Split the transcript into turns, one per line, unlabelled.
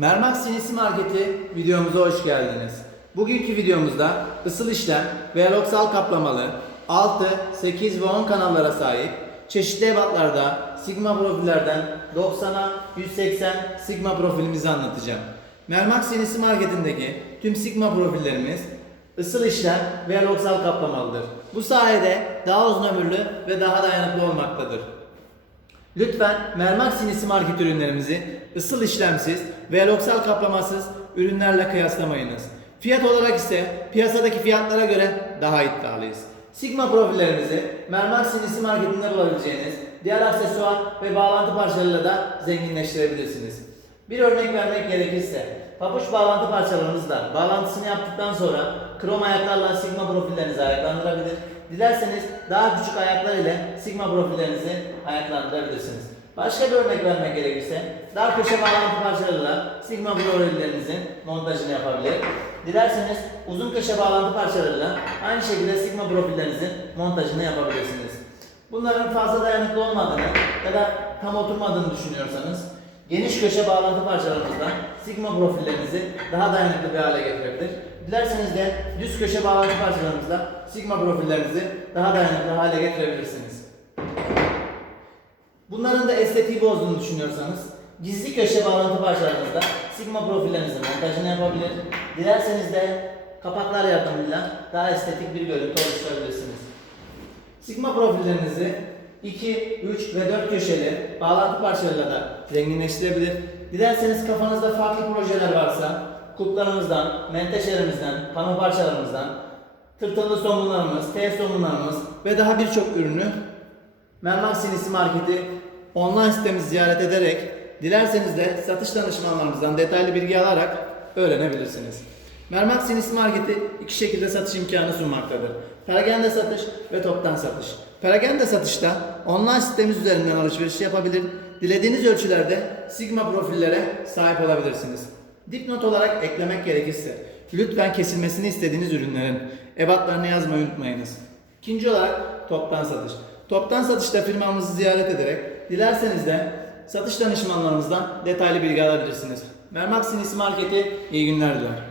Mermak Sinisi Marketi videomuza hoş geldiniz. Bugünkü videomuzda ısıl işlem ve kaplamalı 6, 8 ve 10 kanallara sahip çeşitli ebatlarda sigma profillerden 90'a 180 sigma profilimizi anlatacağım. Mermak Sinisi Marketi'ndeki tüm sigma profillerimiz ısıl işlem ve kaplamalıdır. Bu sayede daha uzun ömürlü ve daha dayanıklı olmaktadır. Lütfen mermak sinisi market ürünlerimizi ısıl işlemsiz ve loksal kaplamasız ürünlerle kıyaslamayınız. Fiyat olarak ise piyasadaki fiyatlara göre daha iddialıyız. Sigma profillerimizi mermak sinisi marketinde bulabileceğiniz diğer aksesuar ve bağlantı parçalarıyla da zenginleştirebilirsiniz. Bir örnek vermek gerekirse papuç bağlantı parçalarımızla bağlantısını yaptıktan sonra krom ayaklarla sigma profillerinizi ayaklandırabilir. Dilerseniz daha küçük ayaklar ile sigma profillerinizi ayaklandırabilirsiniz. Başka bir örnek vermek gerekirse dar köşe bağlantı parçalarıyla sigma profillerinizin montajını yapabilir. Dilerseniz uzun köşe bağlantı parçalarıyla aynı şekilde sigma profillerinizin montajını yapabilirsiniz. Bunların fazla dayanıklı olmadığını ya da tam oturmadığını düşünüyorsanız geniş köşe bağlantı parçalarımızdan sigma profillerinizi daha dayanıklı bir hale getirebilir. Dilerseniz de düz köşe bağlantı parçalarımızla sigma profillerinizi daha dayanıklı hale getirebilirsiniz. Bunların da estetiği bozduğunu düşünüyorsanız gizli köşe bağlantı parçalarınızda sigma profillerinizin montajını yapabilir. Dilerseniz de kapaklar yardımıyla daha estetik bir görüntü oluşturabilirsiniz. Sigma profillerinizi 2, 3 ve 4 köşeli bağlantı parçalarıyla da zenginleştirebilir. Dilerseniz kafanızda farklı projeler varsa kulplarımızdan, menteşelerimizden, pano parçalarımızdan, tırtıllı somunlarımız, T somunlarımız ve daha birçok ürünü Mermak Sinisi Marketi online sitemizi ziyaret ederek dilerseniz de satış danışmanlarımızdan detaylı bilgi alarak öğrenebilirsiniz. Mermak Sinisi Marketi iki şekilde satış imkanı sunmaktadır. Perakende satış ve toptan satış. Perakende satışta online sitemiz üzerinden alışveriş yapabilir, dilediğiniz ölçülerde sigma profillere sahip olabilirsiniz. Dipnot olarak eklemek gerekirse lütfen kesilmesini istediğiniz ürünlerin ebatlarını yazmayı unutmayınız. İkinci olarak toptan satış. Toptan satışta firmamızı ziyaret ederek dilerseniz de satış danışmanlarımızdan detaylı bilgi alabilirsiniz. Mermak Sinisi Marketi iyi günler diler.